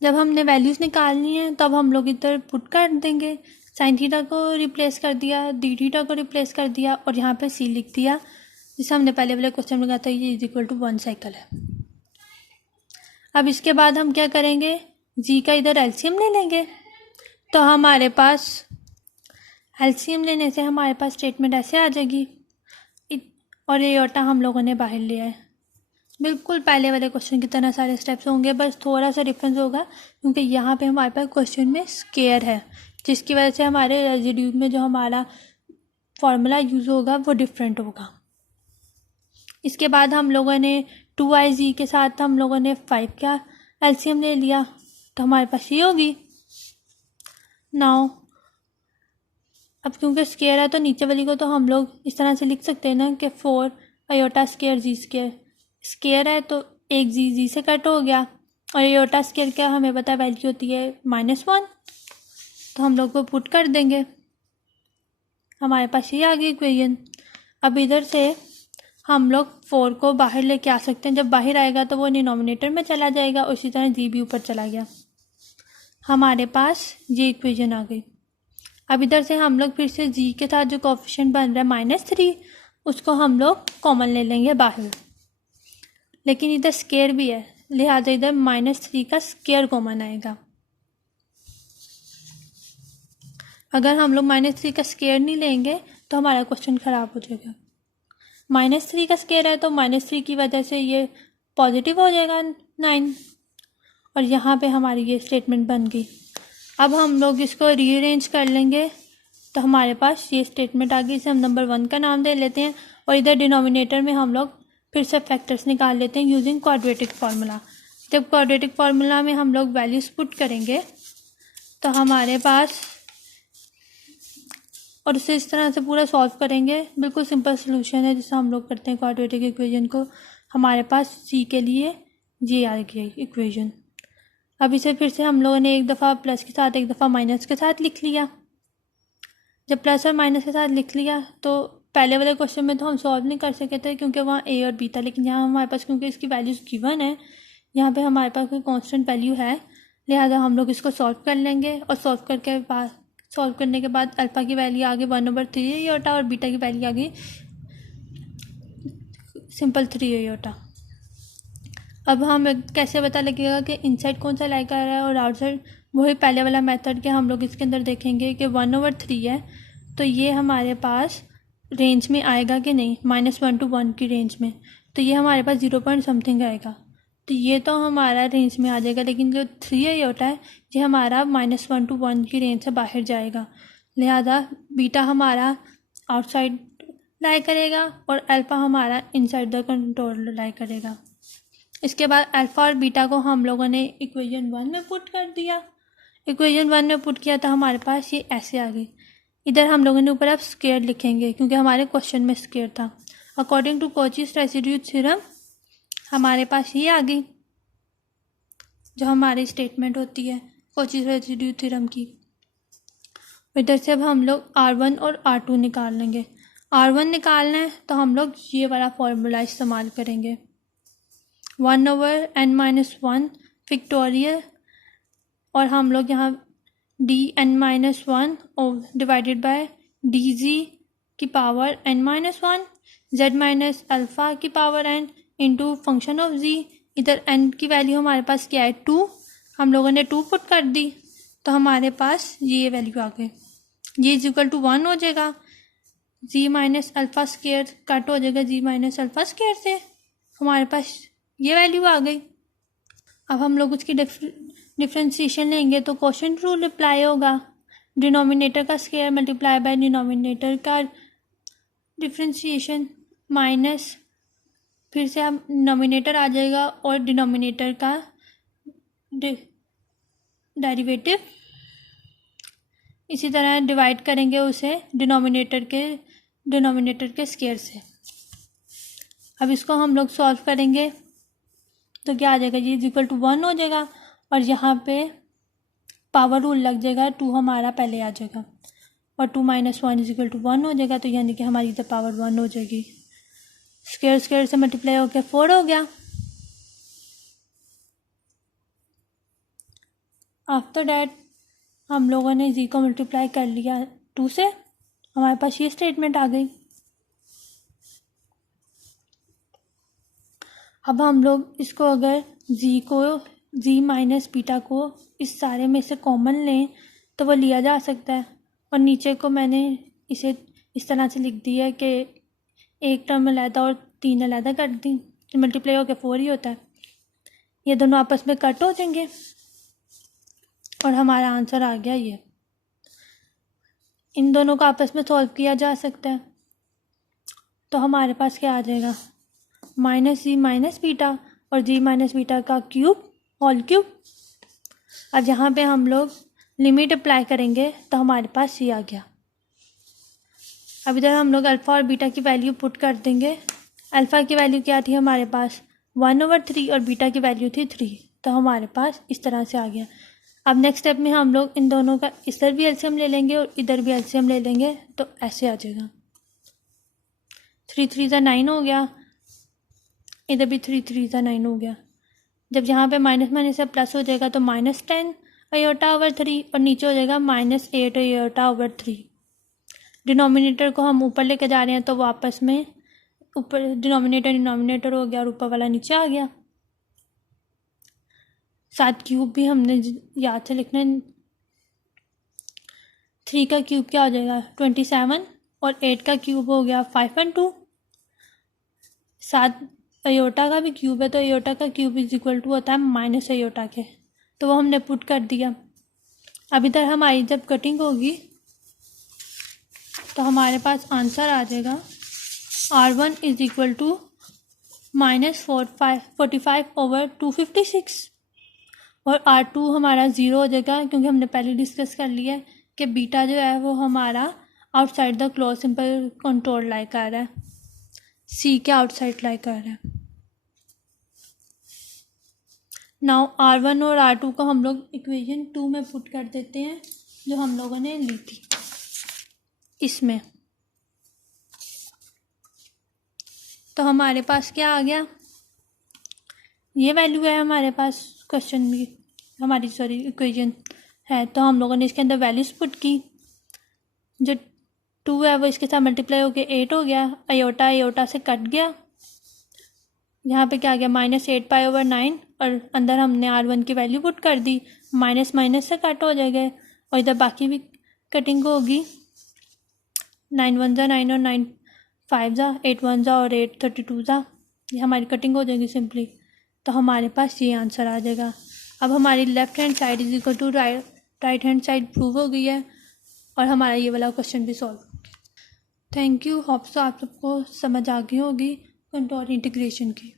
जब हमने वैल्यूज़ निकालनी है तब हम लोग इधर पुट कर देंगे। साइन थीटा को रिप्लेस कर दिया, डी थीटा को रिप्लेस कर दिया और यहाँ पे सी लिख दिया, जिसे हमने पहले वाले क्वेश्चन में कहा था ये इज इक्वल टू 1 साइकिल है। अब इसके बाद हम क्या करेंगे, जी का इधर एलसीएम ले लेंगे। तो हमारे पास एलसीएम लेने से हमारे पास स्टेटमेंट ऐसे आ जाएगी और ये आयोटा हम लोगों ने बाहर लिया है। बिल्कुल पहले वाले क्वेश्चन की तरह सारे स्टेप्स होंगे, बस थोड़ा सा डिफरेंस होगा क्योंकि यहाँ पे हमारे पास क्वेश्चन में स्केयर है, जिसकी वजह से हमारे रेजिड्यू में जो हमारा फॉर्मूला यूज़ होगा वो डिफरेंट होगा। इसके बाद हम लोगों ने 2iz के साथ हम लोगों ने 5 का एलसीएम ले लिया, तो हमारे पास ये होगी। नाउ अब क्योंकि स्केयर है तो नीचे वाली को तो हम लोग इस तरह से लिख सकते हैं ना कि 4 आयोटा स्केयर जी स्केयर। स्केयर है तो एक जी से कट हो गया और आयोटा स्केयर क्या हमें पता है वैल्यू होती है -1, तो हम लोग को पुट कर देंगे। हमारे पास ये आ गई इक्वेशन। अब इधर से हम लोग 4 को बाहर लेके आ सकते हैं, जब बाहर आएगा तो वो डिनोमिनेटर में चला जाएगा, उसी तरह जी भी ऊपर चला गया। हमारे पास ये इक्वेशन आ गई। अब इधर से हम लोग फिर से जी के साथ जो कोफिशिएंट बन रहा है -3, उसको हम लोग कॉमन ले लेंगे बाहर, लेकिन इधर स्केयर भी है लिहाजा इधर -3 का स्केयर कॉमन आएगा। अगर हम लोग -3 का स्केयर नहीं लेंगे तो हमारा क्वेश्चन ख़राब हो जाएगा। -3 का स्केयर है तो -3 की वजह से ये पॉजिटिव हो जाएगा 9, और यहाँ पे हमारी ये स्टेटमेंट बन गई। अब हम लोग इसको रीअरेंज कर लेंगे तो हमारे पास ये स्टेटमेंट आ गई। इसे हम नंबर 1 का नाम दे लेते हैं और इधर डिनोमिनेटर में हम लोग फिर से फैक्टर्स निकाल लेते हैं यूजिंग क्वाड्रेटिक फार्मूला। जब क्वाड्रेटिक फार्मूला में हम लोग वैल्यूज पुट करेंगे तो हमारे पास, और इसे इस तरह से पूरा सॉल्व करेंगे, बिल्कुल सिंपल सोल्यूशन है जिसे हम लोग करते हैं क्वाड्रेटिक इक्वेशन को। हमारे पास सी के लिए ये आ गई इक्वेशन। अब इसे फिर से हम लोगों ने एक दफ़ा प्लस के साथ एक दफ़ा माइनस के साथ लिख लिया। जब प्लस और माइनस के साथ लिख लिया तो पहले वाले क्वेश्चन में तो हम सॉल्व नहीं कर सके थे क्योंकि वहाँ ए और बी था, लेकिन यहाँ हमारे पास क्योंकि इसकी वैल्यूज़ गिवन है, यहाँ पे हमारे पास कोई कांस्टेंट वैल्यू है, लिहाजा हम लोग इसको सॉल्व कर लेंगे। और सॉल्व करने के बाद अल्फ़ा की वैल्यू आ गई 1/3 आयोटा और बीटा की वैल्यू आ गई सिंपल 3 आयोटा। अब हम कैसे पता लगेगा कि इनसाइड कौन सा लाई कर रहा है और आउटसाइड, वही पहले वाला मेथड के हम लोग इसके अंदर देखेंगे कि 1/3 है तो ये हमारे पास रेंज में आएगा कि नहीं, -1 to 1 की रेंज में, तो ये हमारे पास 0 पॉइंट समथिंग आएगा, तो ये तो हमारा रेंज में आ जाएगा। लेकिन जो 3 आयोटा है ये हमारा -1 to 1 की रेंज से बाहर जाएगा, लिहाजा बीटा हमारा आउटसाइड लाई करेगा और अल्फ़ा हमारा इनसाइड द कंट्रोल लाई करेगा। इसके बाद अल्फ़ा और बीटा को हम लोगों ने इक्वेशन 1 में पुट कर दिया। इक्वेशन 1 में पुट किया तो हमारे पास ये ऐसे आ गई। इधर हम लोगों ने ऊपर अब स्केयर लिखेंगे क्योंकि हमारे क्वेश्चन में स्केयर था। According to Cauchy's residue theorem हमारे पास ये आ गई जो हमारी स्टेटमेंट होती है कॉचीज रेसिड्यू थ्योरम की। इधर से अब हम लोग R1 और R2 निकाल लेंगे। R1 निकालना है तो हम लोग ये वाला फॉर्मूला इस्तेमाल करेंगे, 1/n-1 फैक्टोरियल, और हम लोग यहाँ dn-1 डिवाइडेड बाय dz की power n-1 z minus alpha की power n into function of z। इधर n की वैल्यू हमारे पास क्या है 2, हम लोगों ने 2 पुट कर दी तो हमारे पास ये वैल्यू आ गई। ये इज इक्वल टू 1 हो जाएगा, z minus alpha square cut हो जाएगा z माइनस अल्फ़ा स्केयर से, हमारे पास ये वैल्यू आ गई। अब हम लोग उसकी डिफ्रेंशिएशन लेंगे तो क्वोशिएंट रूल अप्लाई होगा, डिनोमिनेटर का स्केयर मल्टीप्लाई बाय डिनोमिनेटर का डिफ्रेंशिएशन माइनस फिर से हम डिनोमिनेटर आ जाएगा और डिनोमिनेटर का डेरिवेटिव, इसी तरह डिवाइड करेंगे उसे डिनोमिनेटर के स्केयर से। अब इसको हम लोग सॉल्व करेंगे तो क्या आ जाएगा, ये इज इक्वल टू 1 हो जाएगा और यहाँ पे पावर रूल लग जाएगा, 2 हमारा पहले आ जाएगा और 2 - 1 इज इक्वल टू 1 हो जाएगा, तो यानी कि हमारी इधर पावर 1 हो जाएगी। स्केयर से मल्टीप्लाई होकर 4 हो गया। आफ्टर डैट हम लोगों ने जी को मल्टीप्लाई कर लिया 2 से, हमारे पास ये स्टेटमेंट आ गई। अब हम लोग इसको अगर जी माइनस बीटा को इस सारे में से कॉमन लें तो वो लिया जा सकता है। और नीचे को मैंने इसे इस तरह से लिख दिया है कि एक टर्म अलहदा और 3 अलहदा कर दी, मल्टीप्लाई होकर 4 ही होता है। ये दोनों आपस में कट हो जाएंगे और हमारा आंसर आ गया ये। इन दोनों को आपस में सॉल्व किया जा सकता है, तो हमारे पास क्या आ जाएगा, माइनस जी माइनस बीटा और जी माइनस बीटा का क्यूब होल क्यूब। अब यहाँ पे हम लोग लिमिट अप्लाई करेंगे तो हमारे पास ये आ गया। अब इधर हम लोग अल्फ़ा और बीटा की वैल्यू पुट कर देंगे। अल्फ़ा की वैल्यू क्या थी हमारे पास 1/3 और बीटा की वैल्यू थी 3, तो हमारे पास इस तरह से आ गया। अब नेक्स्ट स्टेप में हम लोग इन दोनों का इधर भी एलसीएम ले लेंगे और इधर भी एलसीएम ले लेंगे, तो ऐसे आ जाएगा। 3 3 9 हो गया, इधर भी 3 3 9 हो गया। जब यहाँ पे माइनस माइनस से प्लस हो जाएगा तो -10 आयोटा/3 और नीचे हो जाएगा -8 आयोटा/3। डिनोमिनेटर को हम ऊपर लेके जा रहे हैं तो वो आपस में ऊपर डिनोमिनेटर हो गया और ऊपर वाला नीचे आ गया। साथ क्यूब भी हमने याद से लिखना है। 3 का क्यूब क्या हो जाएगा 27 और 8 का क्यूब हो गया 5/2। 7 अयोटा का भी क्यूब है तो अयोटा का क्यूब इज इक्वल टू होता है माइनस अयोटा के, तो वो हमने पुट कर दिया। अब इधर हमारी जब कटिंग होगी तो हमारे पास आंसर आ जाएगा R1 इज इक्वल टू -45/256 और R2 हमारा 0 हो जाएगा, क्योंकि हमने पहले डिस्कस कर लिया है कि बीटा जो है वो हमारा outside the close simple control lie कर रहा है, C के आउटसाइड लाई कर रहा है। नाउ R1 और R2 को हम लोग इक्वेशन 2 में पुट कर देते हैं जो हम लोगों ने ली थी इसमें। तो हमारे पास क्या आ गया, ये वैल्यू है हमारे पास क्वेश्चन में, हमारी इक्वेशन है, तो हम लोगों ने इसके अंदर वैल्यूज पुट की। जो 2 है वो इसके साथ मल्टीप्लाई होकर 8 हो गया, अयोटा से कट गया। यहाँ पे क्या आ गया -8π/9 और अंदर हमने R1 की वैल्यू पुट कर दी, माइनस माइनस से कट हो जाएगा और इधर बाकी भी कटिंग होगी। 9 1 9 और 9 5 8 1 और 8 32 ये हमारी कटिंग हो जाएगी सिंपली, तो हमारे पास ये आंसर आ जाएगा। अब हमारी left hand side is equal to right hand side prove हो गई है और हमारा ये वाला क्वेश्चन भी सॉल्व हो गया। थैंक यू, होप सो आप सबको समझ आ गई होगी कंट्रोल इंटीग्रेशन की।